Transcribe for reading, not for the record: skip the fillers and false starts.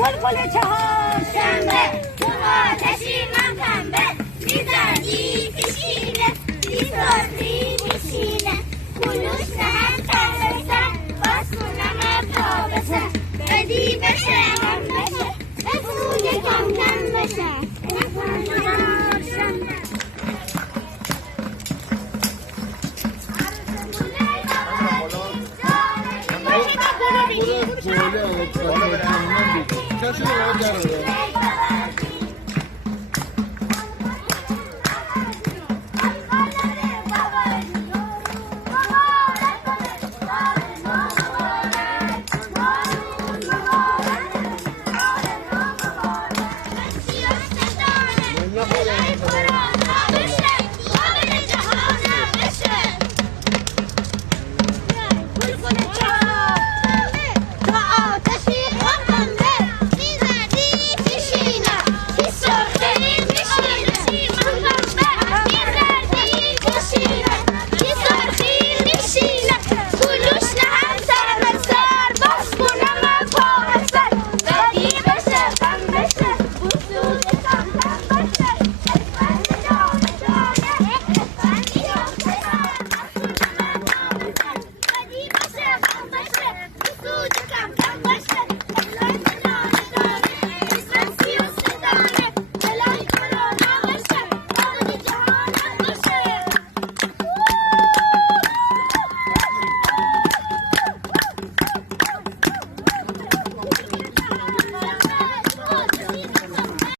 گل چهارشنبه تو آتشی من پنبه میزنی پیشینه میسازی میشینه کلوش نهن ترسه باز کنم پا بسه بدی بشه هم بشه بفروی کم کم بشه Böyle